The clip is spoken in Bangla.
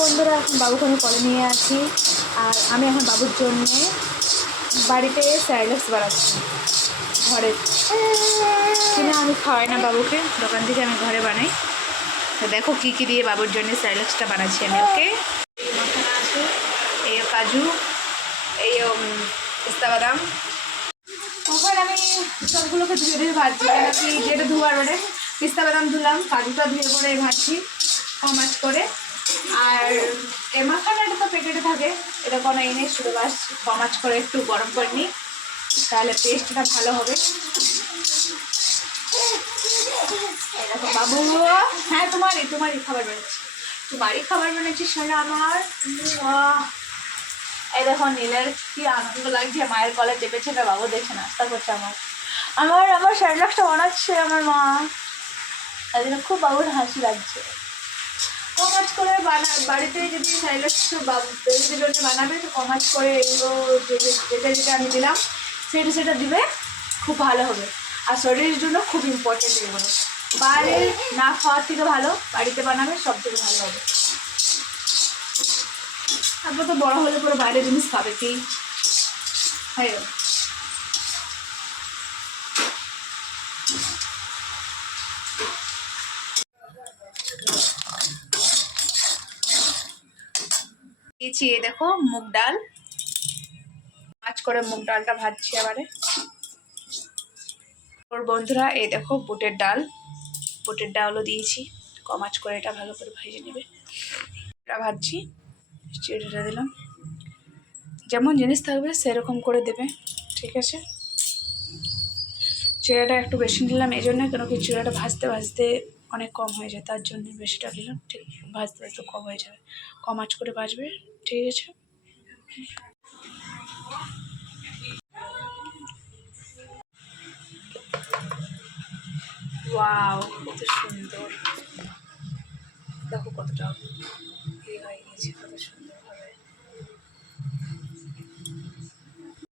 বন্ধুরা, এখন বাবুকে আমি কলে নিয়ে আছি। আর আমি এখন বাবুর জন্যে বাড়িতে স্যারেলেক্স বানাচ্ছি ঘরে। কিনা আমি খাওয়াই না বাবুকে, দোকান থেকে আমি ঘরে বানাই। তো দেখো কী কী দিয়ে বাবুর জন্য স্যারেলেক্সটা বানাচ্ছি আমি। ওকে, এই মাখানা আছে, এই কাজু, এই পিস্তা বাদাম। ওখানে আমি সবগুলোকে ধুয়ে ধুয়ে ভাজছি, কেন কি যেটা ধোয়ার মানে পিস্তা বাদাম ধুলাম, কাজুটা ধুয়ে পরে ভাজছি কমাচ করে। আর এ মাখানাটা তো প্যাকেটে থাকে, এটা কোনো এনে শুধু বাস কমাচ করে একটু গরম করে নিই, তাহলে টেস্টটা ভালো হবে। এরকম বাবু, হ্যাঁ তোমারই খাবার বানাচ্ছি, তোমারই খাবার বানাচ্ছি শোনা আমার। এই দেখো নীলের কি আনন্দ লাগছে, মায়ের কলে চেপেছে না, বাবু দেখে নাস্তা করছে। আমার স্যারেলেক্সটা বানাচ্ছে আমার মা, তাই জন্য খুব বাবুর হাসি লাগছে। কমাচ করে বাড়িতে যদি স্যারেলেক্স বেবিদের জন্য বানাবে তো কমাচ করে এগুলো যেটা যেটা আমি দিলাম সেটা দিবে, খুব ভালো হবে। আর শরীরের জন্য খুব ইম্পর্টেন্ট এগুলো, বাইরে না খাওয়ার থেকে ভালো বাড়িতে বানাবে, সব থেকে ভালো হবে। তারপর তো বড় হলে পরে বাইরের জিনিস খাবে কি? হ্যাঁ, দিয়েছি। এই দেখো মুগ ডাল, মাছ করে মুগ ডালটা ভাজছি এবারে। ওর বন্ধুরা এই দেখো বুটের ডালও দিয়েছি, কমাচ করে এটা ভালো করে ভেজে নেবে। এটা ভাজছি, চিড়েটা দিলাম, যেমন জিনিস থাকবে সেরকম করে দেবে, ঠিক আছে। চিড়াটা একটু বেশি নিলাম এই জন্য, কেন কি চিড়াটা ভাজতে ভাজতে অনেক কম হয়ে যায়, তার জন্য বেশিটা দিলাম। ঠিক ভাজতে ভাজতে কম হয়ে যাবে, কম আঁচ করে ভাজবে, ঠিক আছে। ওয়াও, কত সুন্দর, দেখো কতটা ইয়ে হয়ে গেছে, কত সুন্দর।